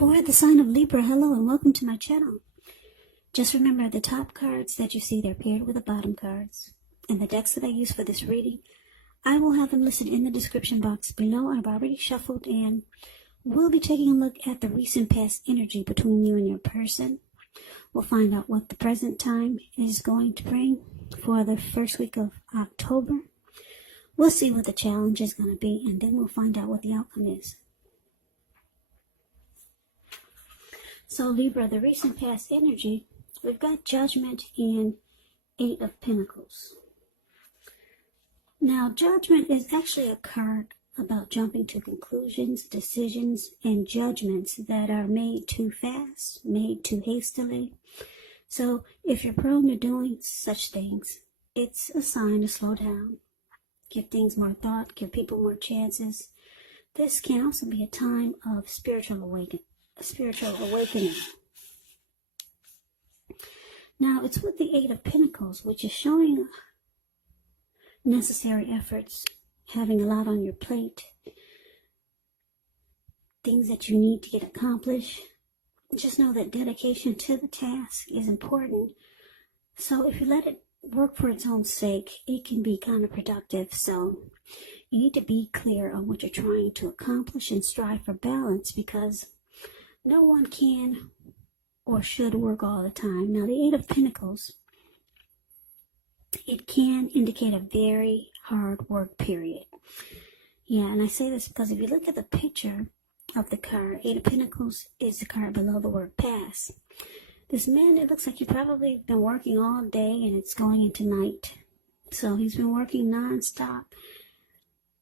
For the sign of Libra, hello and welcome to my channel. Just remember the top cards that you see, they're paired with the bottom cards. And the decks that I use for this reading, I will have them listed in the description box below. I've already shuffled and we'll be taking a look at the recent past energy between you and your person. We'll find out what the present time is going to bring for the first week of October. We'll see what the challenge is going to be, and then we'll find out what the outcome is. So Libra, the recent past energy, we've got Judgment and Eight of Pentacles. Now, Judgment is actually a card about jumping to conclusions, decisions, and judgments that are made too fast, made too hastily. So if you're prone to doing such things, it's a sign to slow down. Give things more thought, give people more chances. This can also be a time of spiritual awakening. Now, it's with the Eight of Pentacles, which is showing necessary efforts, having a lot on your plate, things that you need to get accomplished. Just know that dedication to the task is important. So if you let it work for its own sake, it can be counterproductive. So you need to be clear on what you're trying to accomplish and strive for balance, because no one can or should work all the time. Now, the Eight of Pentacles, it can indicate a very hard work period. Yeah, and I say this because if you look at the picture of the card, Eight of Pentacles is the card below the word pass. This man, it looks like he's probably been working all day and it's going into night. So he's been working non-stop.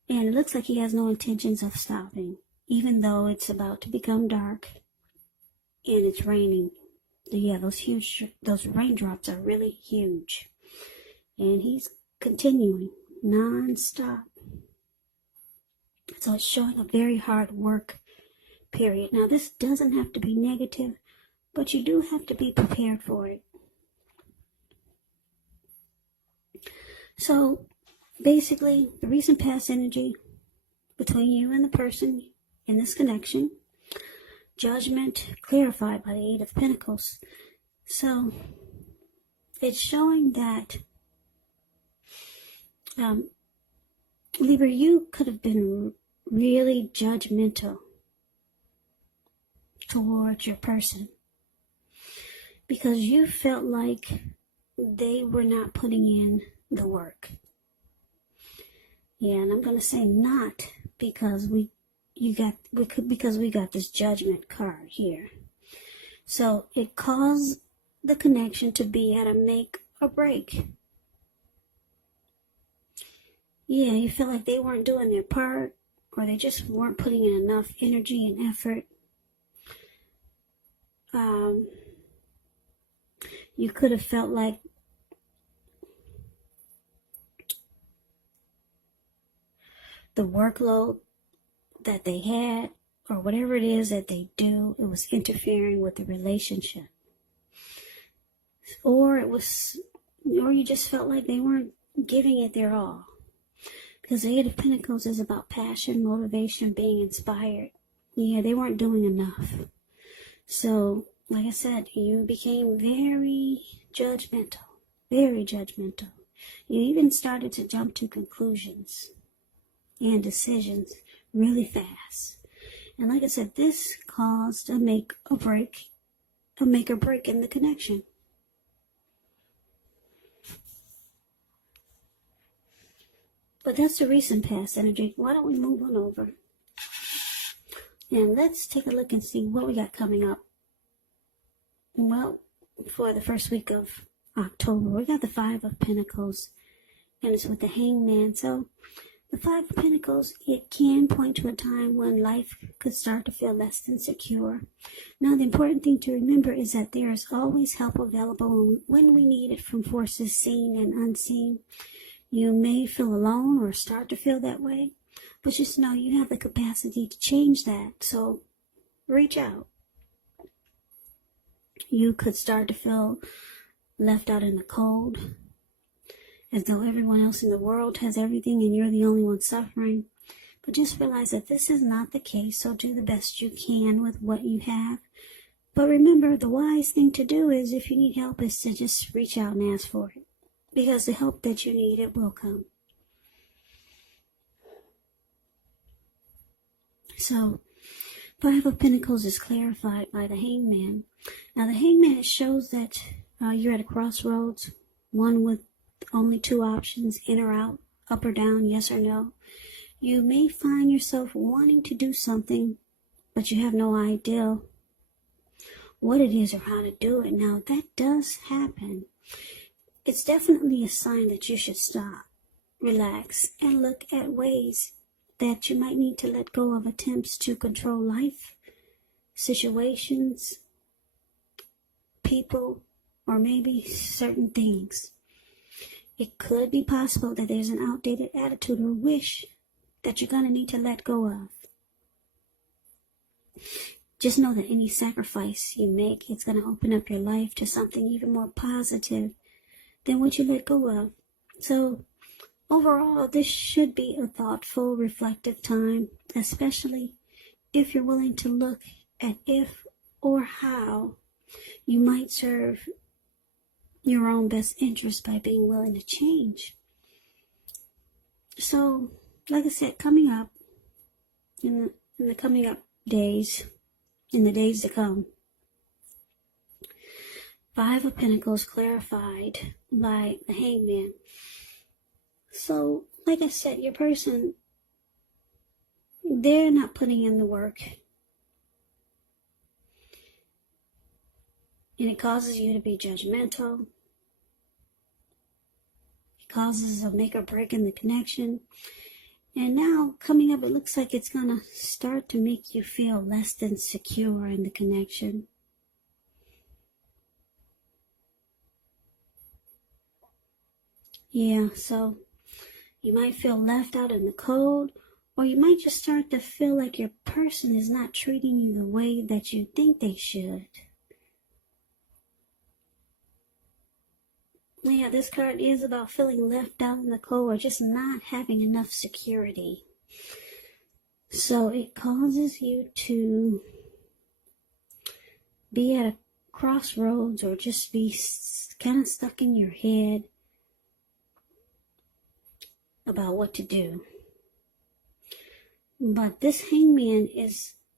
And it looks like he has no intentions of stopping, even though it's about to become dark and it's raining. Yeah, those raindrops are really huge. And he's continuing non-stop. So it's showing a very hard work period. Now, this doesn't have to be negative, but you do have to be prepared for it. So basically, the recent past energy between you and the person in this connection, Judgment clarified by the Eight of Pentacles. So it's showing that Libra, you could have been really judgmental towards your person because you felt like they were not putting in the work. Yeah, and I'm going to say not because we got this Judgment card here. So it caused the connection to be at a make or break. Yeah, you feel like they weren't doing their part, or they just weren't putting in enough energy and effort. You could have felt like the workload that they had, or whatever it is that they do, it was interfering with the relationship. Or you just felt like they weren't giving it their all. Because the Eight of Pentacles is about passion, motivation, being inspired. Yeah, they weren't doing enough. So, like I said, you became very judgmental. Very judgmental. You even started to jump to conclusions and decisions really fast. And like I said, this caused a make or break in the connection. But that's the recent past energy. Why don't we move on over? And let's take a look and see what we got coming up. Well, for the first week of October, we got the Five of Pentacles, and it's with the Hangman. So the Five of Pentacles, it can point to a time when life could start to feel less than secure. Now, the important thing to remember is that there is always help available when we need it from forces seen and unseen. You may feel alone or start to feel that way, but just know you have the capacity to change that. So reach out. You could start to feel left out in the cold, as though everyone else in the world has everything and you're the only one suffering. But just realize that this is not the case, so do the best you can with what you have. But remember, the wise thing to do is, if you need help, is to just reach out and ask for it. Because the help that you need, it will come. So, Five of Pentacles is clarified by the Hangman. Now, the Hangman shows that you're at a crossroads, one with only two options, in or out, up or down, yes or no. You may find yourself wanting to do something, but you have no idea what it is or how to do it. Now, that does happen. It's definitely a sign that you should stop, relax, and look at ways that you might need to let go of attempts to control life, situations, people, or maybe certain things. It could be possible that there's an outdated attitude or wish that you're going to need to let go of. Just know that any sacrifice you make, it's going to open up your life to something even more positive than what you let go of. So, overall, this should be a thoughtful, reflective time, especially if you're willing to look at if or how you might serve your own best interest by being willing to change. So, like I said, coming up in the coming up days, in the days to come, Five of Pentacles clarified by the Hangman. So, like I said, your person, they're not putting in the work. And it causes you to be judgmental. It causes a make or break in the connection. And now, coming up, it looks like it's going to start to make you feel less than secure in the connection. Yeah, so you might feel left out in the cold, or you might just start to feel like your person is not treating you the way that you think they should. Yeah, this card is about feeling left out in the cold or just not having enough security. So it causes you to be at a crossroads or just be kind of stuck in your head about what to do. But this Hangman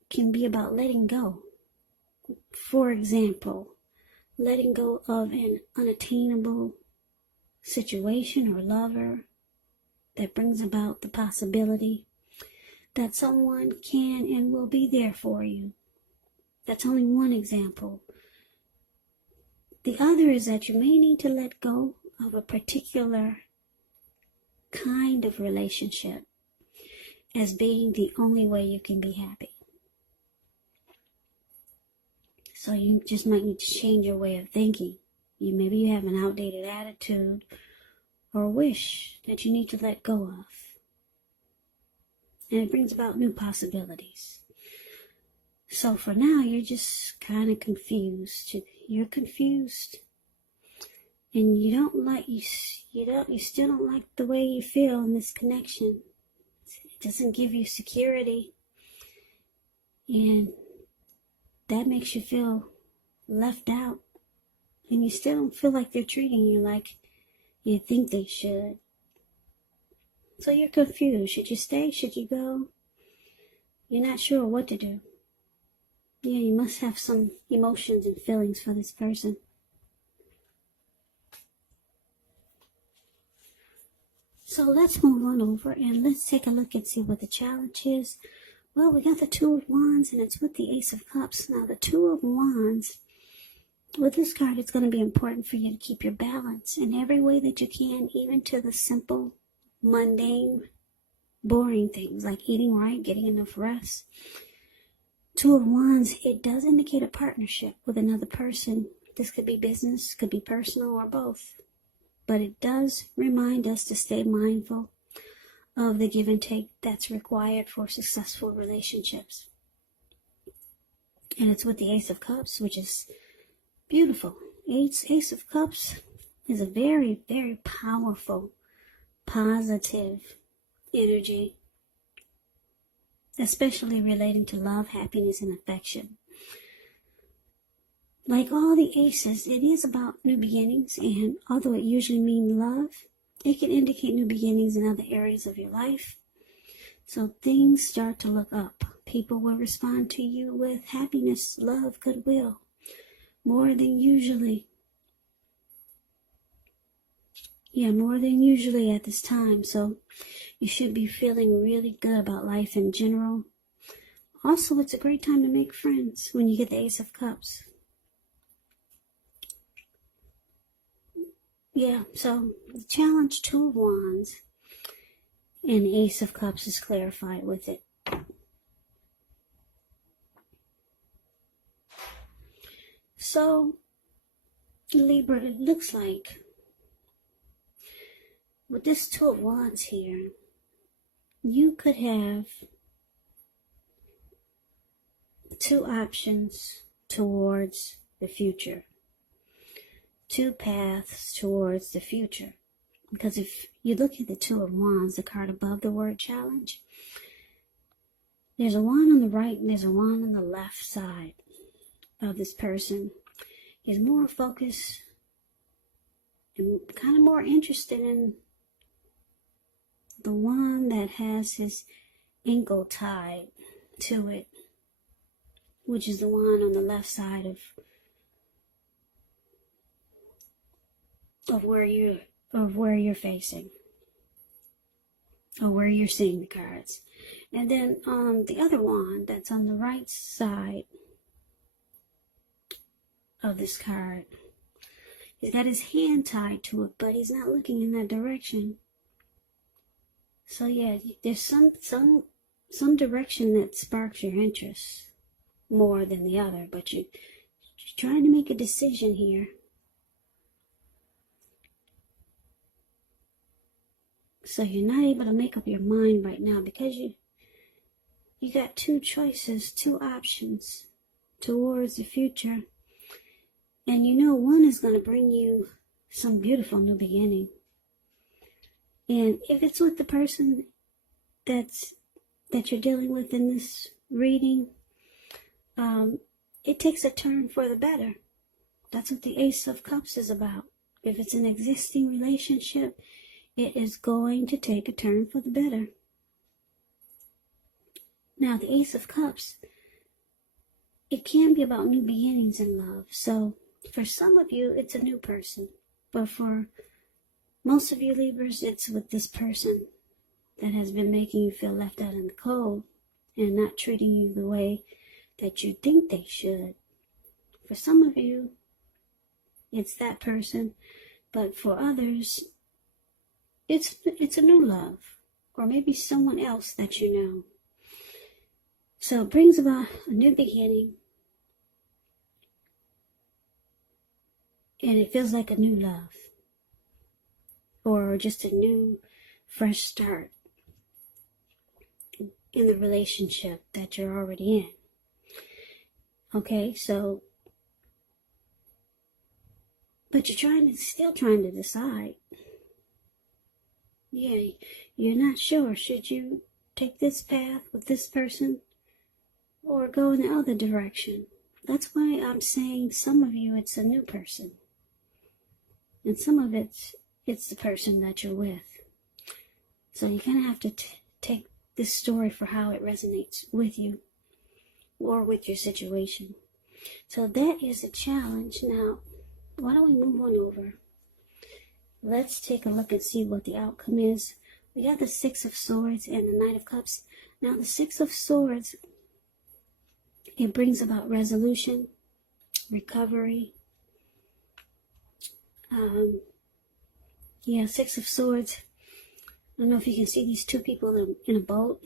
can be about letting go. For example, letting go of an unattainable situation or lover that brings about the possibility that someone can and will be there for you. That's only one example. The other is that you may need to let go of a particular kind of relationship as being the only way you can be happy. So you just might need to change your way of thinking. Maybe you have an outdated attitude or wish that you need to let go of. And it brings about new possibilities. So for now, you're just kind of confused. You're confused. And you still don't like the way you feel in this connection. It doesn't give you security. And that makes you feel left out. And you still don't feel like they're treating you like you think they should. So you're confused. Should you stay? Should you go? You're not sure what to do. Yeah, you must have some emotions and feelings for this person. So let's move on over and let's take a look and see what the challenge is. Well, we got the Two of Wands and it's with the Ace of Cups. Now, the Two of Wands, with this card, it's going to be important for you to keep your balance in every way that you can, even to the simple, mundane, boring things like eating right, getting enough rest. Two of Wands, it does indicate a partnership with another person. This could be business, could be personal, or both. But it does remind us to stay mindful of the give and take that's required for successful relationships. And it's with the Ace of Cups, which is beautiful. Ace of Cups is a very, very powerful, positive energy. especially relating to love, happiness, and affection. Like all the aces, it is about new beginnings, and although it usually means love, it can indicate new beginnings in other areas of your life. So things start to look up. People will respond to you with happiness, love, goodwill, more than usually. Yeah, more than usually at this time. So you should be feeling really good about life in general. Also, it's a great time to make friends when you get the Ace of Cups. Yeah, so the challenge, Two of Wands, and the Ace of Cups is clarified with it. So, Libra, it looks like with this Two of Wands here, you could have two options towards the future. Two paths towards the future. Because if you look at the Two of Wands, the card above the word challenge, there's a wand on the right and there's a wand on the left side of this person. Is more focused and kind of more interested in the one that has his ankle tied to it, which is the one on the left side of where you're facing, or where you're seeing the cards. And then the other one that's on the right side of this card, he's got his hand tied to it, but he's not looking in that direction. So yeah, there's some direction that sparks your interest more than the other, but you're trying to make a decision here. So you're not able to make up your mind right now because you got two choices, two options towards the future. And you know one is going to bring you some beautiful new beginning. And if it's with the person that you're dealing with in this reading, it takes a turn for the better. That's what the Ace of Cups is about. If it's an existing relationship, it is going to take a turn for the better. Now, the Ace of Cups, it can be about new beginnings in love. So, for some of you, it's a new person. But for most of you Libras, it's with this person that has been making you feel left out in the cold and not treating you the way that you think they should. For some of you, it's that person. But for others, it's a new love, or maybe someone else that you know. So it brings about a new beginning, and it feels like a new love, or just a new, fresh start in the relationship that you're already in. Okay, so, but you're still trying to decide. Yeah, you're not sure. Should you take this path with this person or go in the other direction? That's why I'm saying some of you, it's a new person. And some of it's the person that you're with. So you kind of have to take this story for how it resonates with you or with your situation. So that is a challenge. Now, why don't we move on over? Let's take a look and see what the outcome is. We got the Six of Swords and the Knight of Cups. Now, the Six of Swords, it brings about resolution, recovery. Six of Swords. I don't know if you can see these two people in a boat.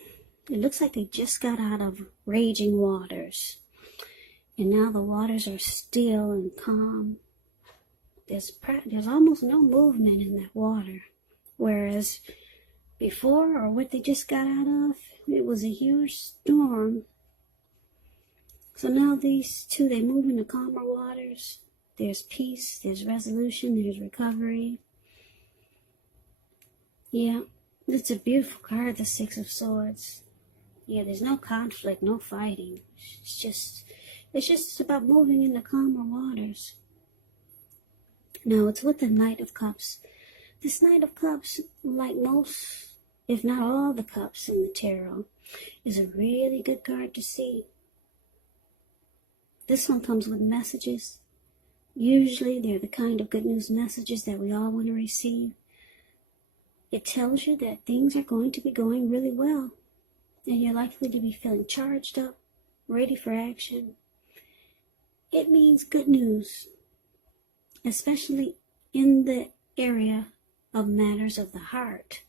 It looks like they just got out of raging waters. And now the waters are still and calm. There's almost no movement in that water. Whereas before, or what they just got out of, it was a huge storm. So now these two, they move into calmer waters. There's peace, there's resolution, there's recovery. Yeah, it's a beautiful card, the Six of Swords. Yeah, there's no conflict, no fighting. It's just about moving in the calmer waters. Now, it's with the Knight of Cups. This Knight of Cups, like most, if not all the cups in the tarot, is a really good card to see. This one comes with messages. Usually, they're the kind of good news messages that we all want to receive. It tells you that things are going to be going really well, and you're likely to be feeling charged up, ready for action. It means good news, especially in the area of matters of the heart.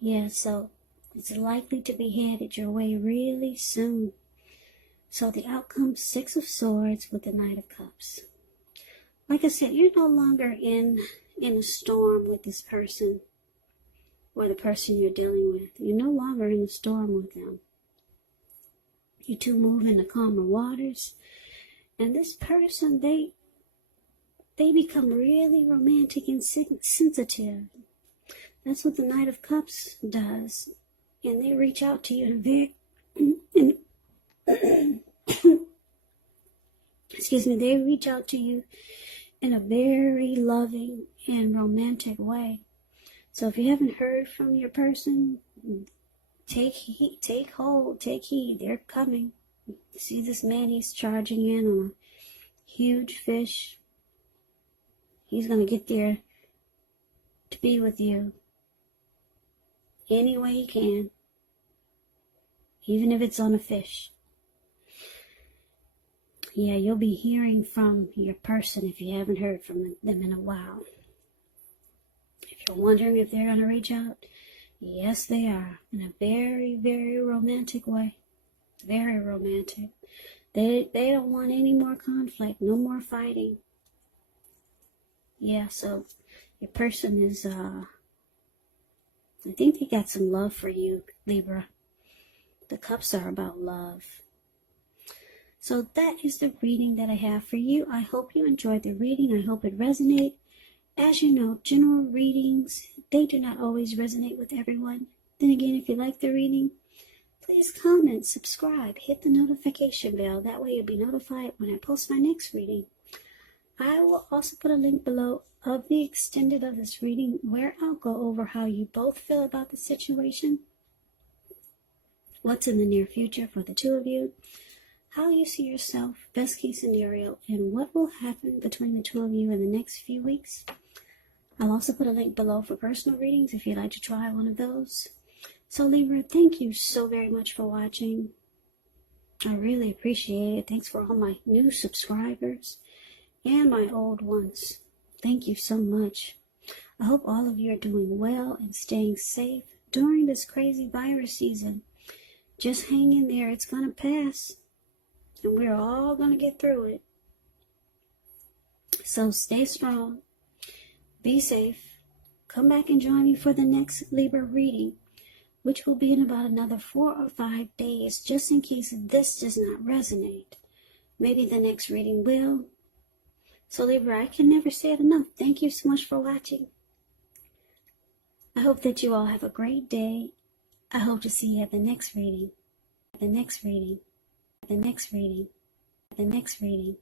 Yeah, so it's likely to be headed your way really soon. So the outcome, 6 of Swords with the Knight of Cups. Like I said, you're no longer in a storm with this person or the person you're dealing with. You're no longer in a storm with them. You two move in the calmer waters. And this person, they become really romantic and sensitive. That's what the Knight of Cups does. And they reach out to you they reach out to you in a very loving and romantic way. So if you haven't heard from your person, take heed, take hold, take heed. They're coming. See this man, he's charging in on a huge fish. He's going to get there to be with you any way he can, even if it's on a fish. Yeah, you'll be hearing from your person if you haven't heard from them in a while. If you're wondering if they're going to reach out, yes, they are, in a very, very romantic way. Very romantic. They don't want any more conflict, no more fighting. Yeah, so your person is, I think they got some love for you, Libra. The cups are about love. So that is the reading that I have for you. I hope you enjoyed the reading. I hope it resonated. As you know, general readings, they do not always resonate with everyone. Then again, if you like the reading, please comment, subscribe, hit the notification bell. That way you'll be notified when I post my next reading. I will also put a link below of the extended of this reading where I'll go over how you both feel about the situation, what's in the near future for the two of you, how you see yourself, best case scenario, and what will happen between the two of you in the next few weeks. I'll also put a link below for personal readings if you'd like to try one of those. So Libra, thank you so very much for watching. I really appreciate it. Thanks for all my new subscribers and my old ones. Thank you so much. I hope all of you are doing well and staying safe during this crazy virus season. Just hang in there. It's going to pass. And we're all going to get through it. So stay strong. Be safe. Come back and join me for the next Libra reading, which will be in about another 4 or 5 days, just in case this does not resonate. Maybe the next reading will. So Libra, I can never say it enough. Thank you so much for watching. I hope that you all have a great day. I hope to see you at the next reading. The next reading. The next reading. The next reading.